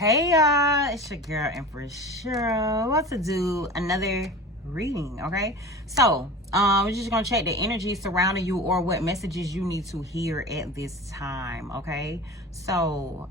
Hey y'all, it's your girl Empress Cheryl. About to do another reading, okay? So we're just gonna check the energy surrounding you or what messages you need to hear at this time, okay? So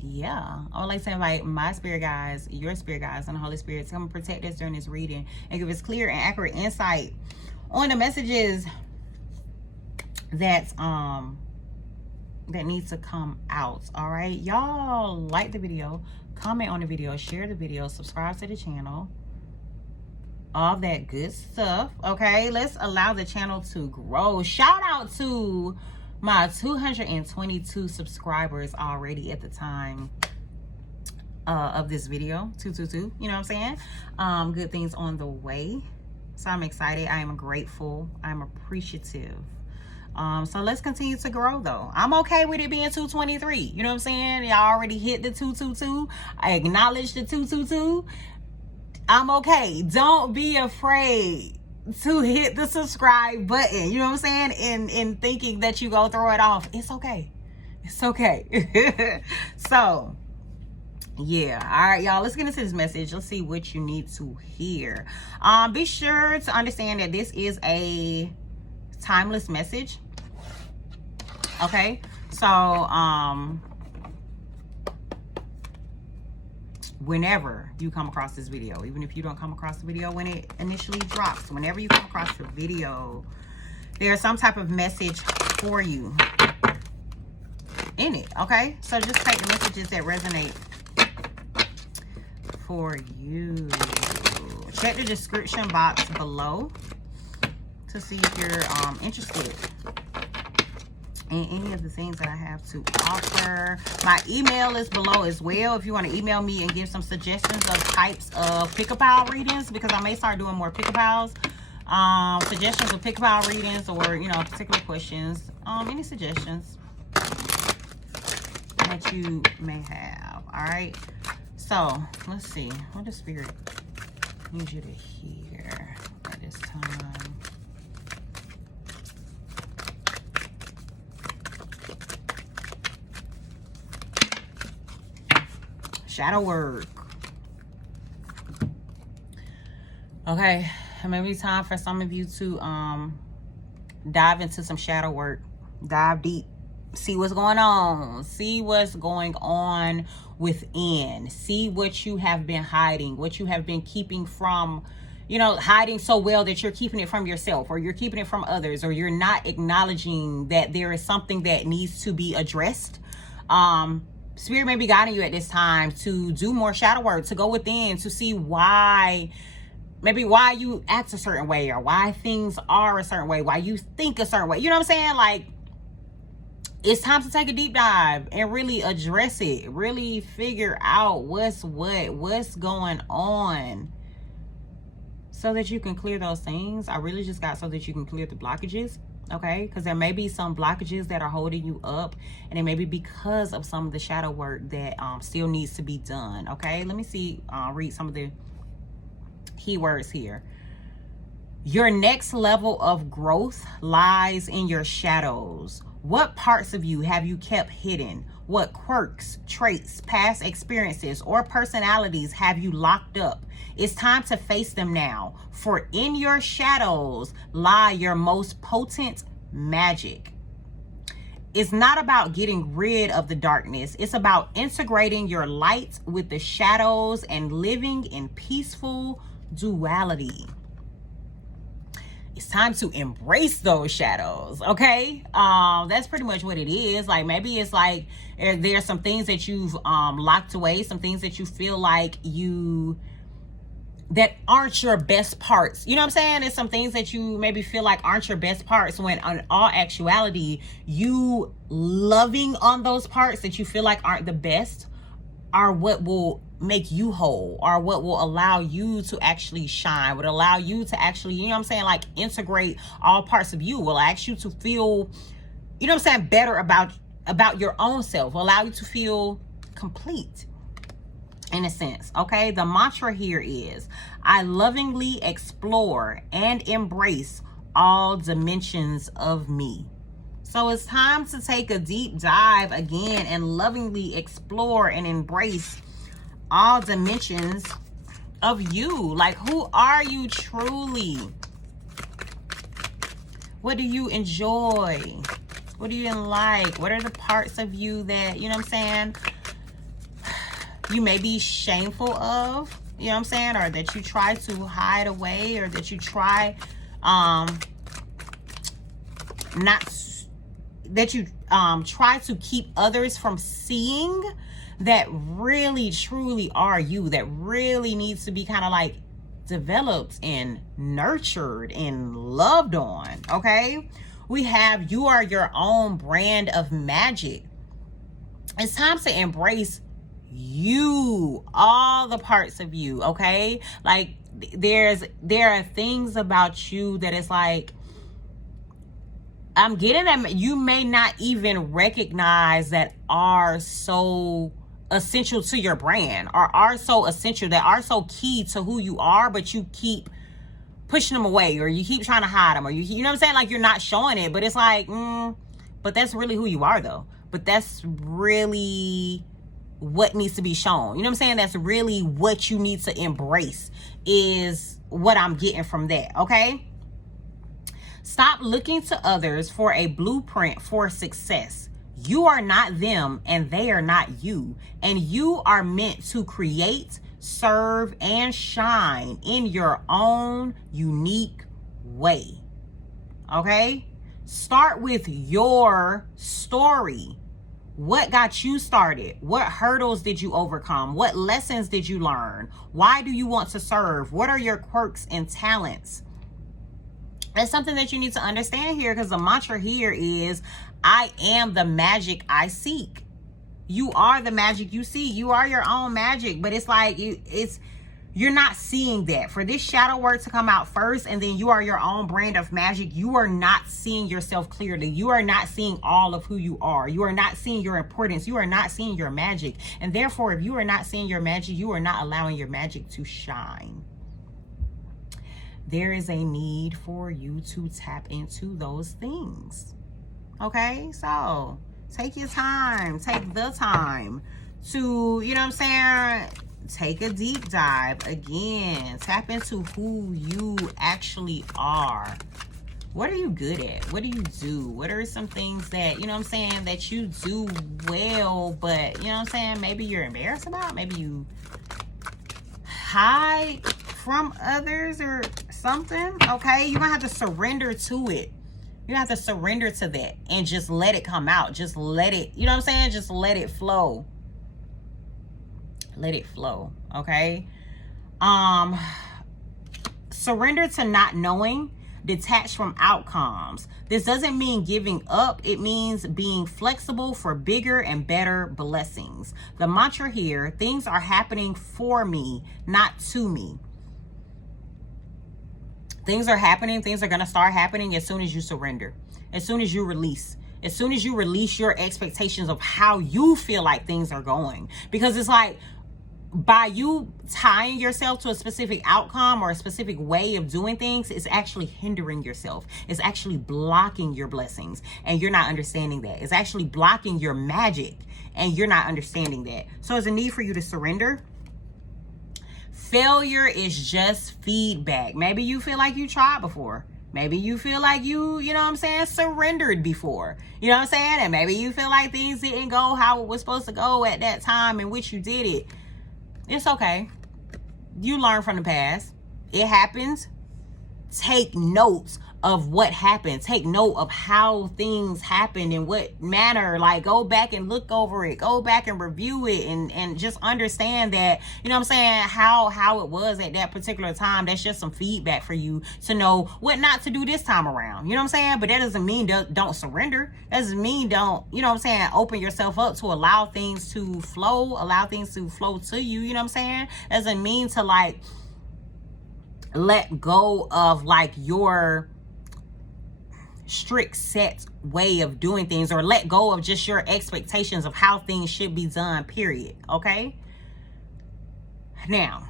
yeah, I would like to invite my spirit guides, your spirit guides, and the Holy Spirit to come and protect us during this reading and give us clear and accurate insight on the messages that needs to come out. All right, y'all, like the video, comment on the video, share the video, subscribe to the channel, all that good stuff. Okay, let's allow the channel to grow. Shout out to my 222 subscribers already at the time of this video. 222, you know what I'm saying? Good things on the way, so I'm excited. I am grateful. I'm appreciative. So let's continue to grow though. I'm okay with it being 223. You know what I'm saying? Y'all already hit the 222. I acknowledge the 222. I'm okay. Don't be afraid to hit the subscribe button. You know what I'm saying? In thinking that you go throw it off. It's okay. It's okay. So yeah, all right, y'all, let's get into this message. Let's see what you need to hear. Be sure to understand that this is a timeless message. Okay, so whenever you come across this video, even if you don't come across the video when it initially drops, whenever you come across the video, there's some type of message for you in it. Okay, so just take the messages that resonate for you. Check the description box below to see if you're interested in any of the things that I have to offer. My email is below as well if you want to email me and give some suggestions of types of pick-a-pile readings, because I may start doing more pick-a-piles. Suggestions of pick-a-pile readings, or you know, particular questions. Any suggestions that you may have. All right, so let's see what the spirit needs you to hear at this time. Shadow work. Okay, it may be time for some of you to dive into some shadow work. Dive deep. See what's going on. See what's going on within. See what you have been hiding, what you have been keeping from, you know, hiding so well that you're keeping it from yourself, or you're keeping it from others, or you're not acknowledging that there is something that needs to be addressed. Spirit may be guiding you at this time to do more shadow work, to go within, to see why, maybe why you act a certain way, or why things are a certain way, why you think a certain way. You know what I'm saying? Like, it's time to take a deep dive and really address it. Really figure out what's going on, so that you can clear those things. I really just got so that you can clear the blockages. Okay, because there may be some blockages that are holding you up, and it may be because of some of the shadow work that still needs to be done. Okay, let me see, read some of the keywords here. Your next level of growth lies in your shadows. What parts of you have you kept hidden? What quirks, traits, past experiences, or personalities have you locked up? It's time to face them now, for in your shadows lie your most potent magic. It's not about getting rid of the darkness. It's about integrating your light with the shadows and living in peaceful duality. It's time to embrace those shadows. Okay, that's pretty much what it is. Like, maybe it's like there's some things that you've locked away, some things that you feel like that aren't your best parts. You know what I'm saying? There's some things that you maybe feel like aren't your best parts, when in all actuality, you loving on those parts that you feel like aren't the best are what will make you whole, or what will allow you to actually shine, would allow you to actually, you know what I'm saying, like integrate all parts of you, will ask you to feel, you know what I'm saying, better about your own self, will allow you to feel complete in a sense. Okay, the mantra here is, I lovingly explore and embrace all dimensions of me. So it's time to take a deep dive again and lovingly explore and embrace all dimensions of you. Like, who are you truly? What do you enjoy? What do you like? What are the parts of you that, you know what I'm saying, you may be shameful of, you know what I'm saying, or that you try to hide away, or that you try try to keep others from seeing, that really truly are you, that really needs to be kind of like developed and nurtured and loved on. Okay, we have, you are your own brand of magic. It's time to embrace you, all the parts of you. Okay, like there are things about you that is like, I'm getting that you may not even recognize that are so essential to your brand, or are so essential, that are so key to who you are, but you keep pushing them away, or you keep trying to hide them, or you know what I'm saying, like you're not showing it, but it's like, but that's really who you are though. But that's really what needs to be shown. You know what I'm saying? That's really what you need to embrace, is what I'm getting from that. Okay? Stop looking to others for a blueprint for success. You are not them, and they are not you. And you are meant to create, serve, and shine in your own unique way. Okay? Start with your story. What got you started? What hurdles did you overcome? What lessons did you learn? Why do you want to serve? What are your quirks and talents? That's something that you need to understand here, because the mantra here is, I am the magic I seek. You are the magic you see. You are your own magic, but it's like you're not seeing that. For this shadow work to come out first, and then you are your own brand of magic, you are not seeing yourself clearly. You are not seeing all of who you are. You are not seeing your importance. You are not seeing your magic. And therefore, if you are not seeing your magic, you are not allowing your magic to shine. There is a need for you to tap into those things. Okay, so take your time, take the time to, you know what I'm saying, take a deep dive again, tap into who you actually are. What are you good at? What do you do? What are some things that, you know what I'm saying, that you do well, but, you know what I'm saying, maybe you're embarrassed about, maybe you hide from others or something. Okay, you're gonna have to surrender to it. You have to surrender to that and just let it come out. Just let it, you know what I'm saying? Just let it flow. Let it flow. Okay. Surrender to not knowing. Detach from outcomes. This doesn't mean giving up. It means being flexible for bigger and better blessings. The mantra here, things are happening for me, not to me. Things are happening. Things are going to start happening as soon as you surrender. As soon as you release. As soon as you release your expectations of how you feel like things are going. Because it's like, by you tying yourself to a specific outcome or a specific way of doing things, it's actually hindering yourself. It's actually blocking your blessings, and you're not understanding that. It's actually blocking your magic, and you're not understanding that. So there's a need for you to surrender. Failure is just feedback. Maybe you feel like you tried before. Maybe you feel like you know what I'm saying, surrendered before. You know what I'm saying? And maybe you feel like things didn't go how it was supposed to go at that time in which you did it. It's okay. You learn from the past. It happens. Take notes of what happened. Take note of how things happened and what manner. Like, go back and look over it. Go back and review it, and just understand that, you know what I'm saying, how it was at that particular time. That's just some feedback for you to know what not to do this time around. You know what I'm saying? But that doesn't mean don't surrender. That doesn't mean don't, you know what I'm saying, open yourself up to allow things to flow, allow things to flow to you. You know what I'm saying? Doesn't mean to like let go of like your strict set way of doing things, or let go of just your expectations of how things should be done, period. Okay, now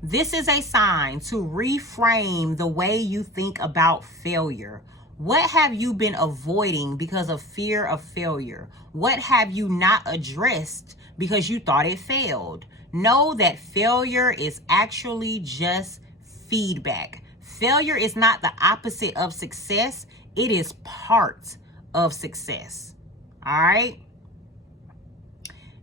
this is a sign to reframe the way you think about failure. What have you been avoiding because of fear of failure? What have you not addressed because you thought it failed? Know that failure is actually just feedback. Failure is not the opposite of success. It is part of success. All right?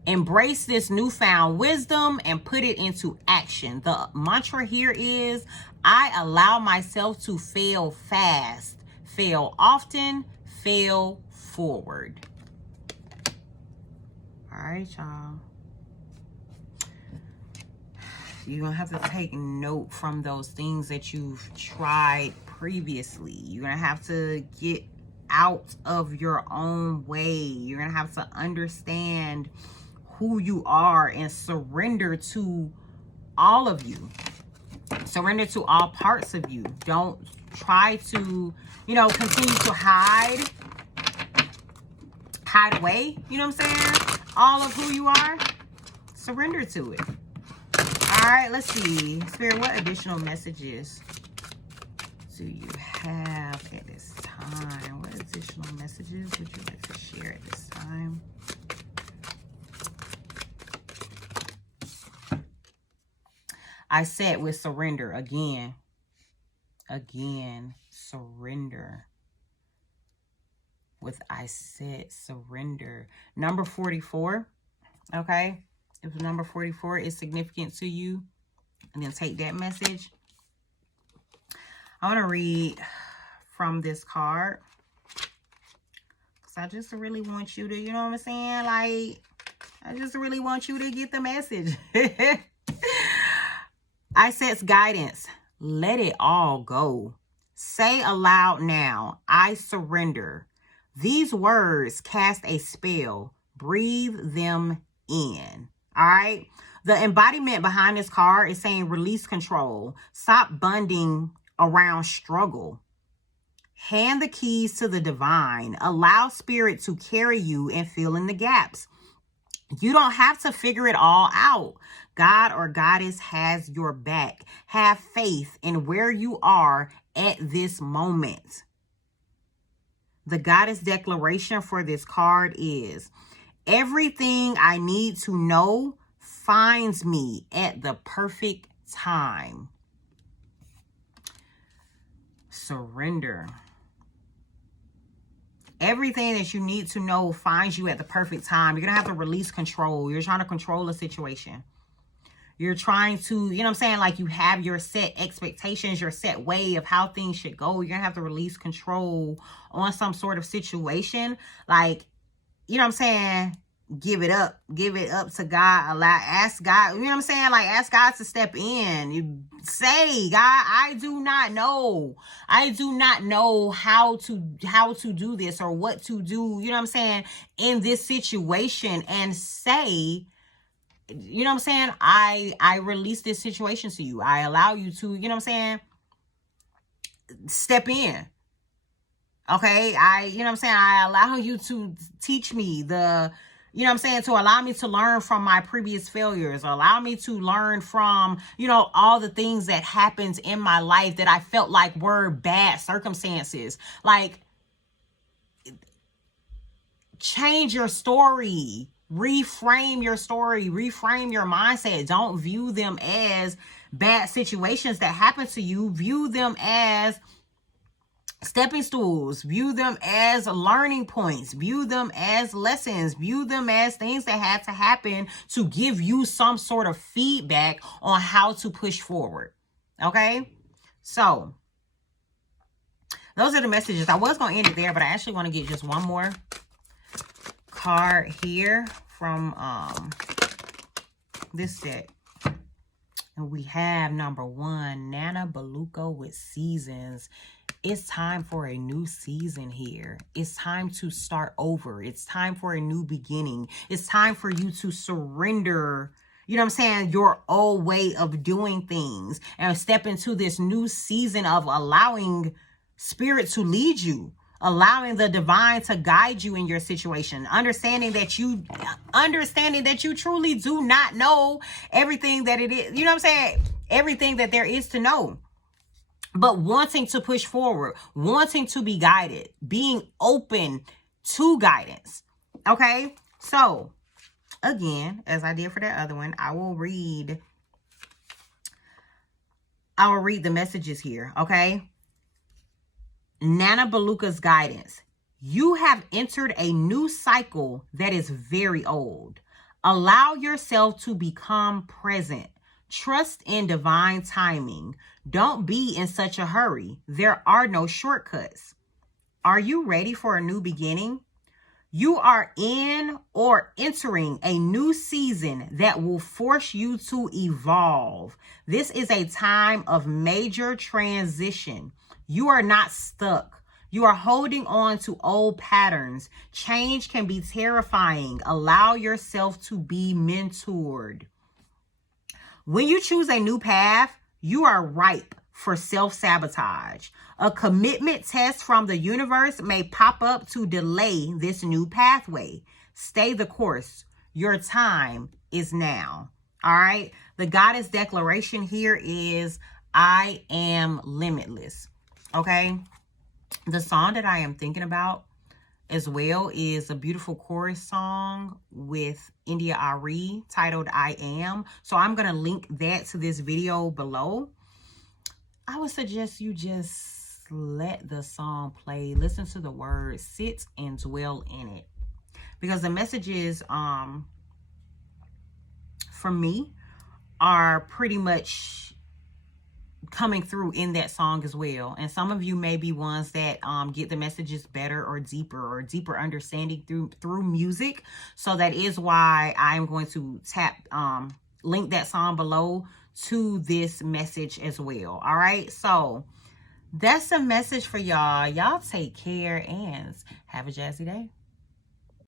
Embrace this newfound wisdom and put it into action. The mantra here is, I allow myself to fail fast, fail often, fail forward. All right, y'all. You're going to have to take note from those things that you've tried previously. You're going to have to get out of your own way. You're going to have to understand who you are and surrender to all of you. Surrender to all parts of you. Don't try to, continue to hide away, you know what I'm saying? All of who you are. Surrender to it. All right, let's see. Spirit, what additional messages do you have at this time? What additional messages would you like to share at this time? I said with surrender again. Again, surrender. With I said surrender. Number 44, okay? If number 44 is significant to you, and then take that message. I want to read from this card. Because I just really want you to, you know what I'm saying? Like, I just really want you to get the message. I sense guidance. Let it all go. Say aloud now, I surrender. These words cast a spell. Breathe them in. All right. The embodiment behind this card is saying release control. Stop bonding around struggle. Hand the keys to the divine. Allow spirit to carry you and fill in the gaps. You don't have to figure it all out. God or goddess has your back. Have faith in where you are at this moment. The goddess declaration for this card is, everything I need to know finds me at the perfect time. Surrender. Everything that you need to know finds you at the perfect time. You're going to have to release control. You're trying to control a situation. You're trying to, you know what I'm saying? Like, you have your set expectations, your set way of how things should go. You're going to have to release control on some sort of situation. Like, you know what I'm saying? Give it up to God. Ask God, you know what I'm saying? Like, ask God to step in. You say, God, I do not know how to do this or what to do, you know what I'm saying, in this situation, and say, you know what I'm saying, I release this situation to you. I allow you to, you know what I'm saying, step in. Okay, you know what I'm saying, I allow you to teach me you know what I'm saying, to allow me to learn from my previous failures, or allow me to learn from, all the things that happened in my life that I felt like were bad circumstances. Like, change your story, reframe your story, reframe your mindset. Don't view them as bad situations that happen to you. View them as stepping stools. View them as learning points. View them as lessons. View them as things that had to happen to give you some sort of feedback on how to push forward. Okay? So, those are the messages. I was going to end it there, but I actually want to get just one more card here from this set. And we have number 1, Nana Beluco with Seasons. It's time for a new season here. It's time to start over. It's time for a new beginning. It's time for you to surrender, you know what I'm saying, your old way of doing things and step into this new season of allowing spirit to lead you, allowing the divine to guide you in your situation, understanding that you truly do not know everything that it is, you know what I'm saying, everything that there is to know. but wanting to push forward, wanting to be guided, being open to guidance. Okay, so again, as I did for that other one, I will read the messages here. Okay, Nana Beluga's guidance. You have entered a new cycle that is very old. Allow yourself to become present. Trust in divine timing. Don't be in such a hurry. There are no shortcuts. Are you ready for a new beginning? You are in or entering a new season that will force you to evolve. This is a time of major transition. You are not stuck. You are holding on to old patterns. Change can be terrifying. Allow yourself to be mentored. When you choose a new path, you are ripe for self-sabotage. A commitment test from the universe may pop up to delay this new pathway. Stay the course. Your time is now. All right. The goddess declaration here is, I am limitless. Okay. The song that I am thinking about as well is a beautiful chorus song with India Ari titled I Am. So I'm going to link that to this video below. I would suggest you just let the song play, listen to the words, sit and dwell in it. Because the messages for me are pretty much coming through in that song as well. And some of you may be ones that get the messages better or deeper understanding through music. So that is why I'm going to link that song below to this message as well. All right, so that's a message for y'all. Y'all take care and have a jazzy day.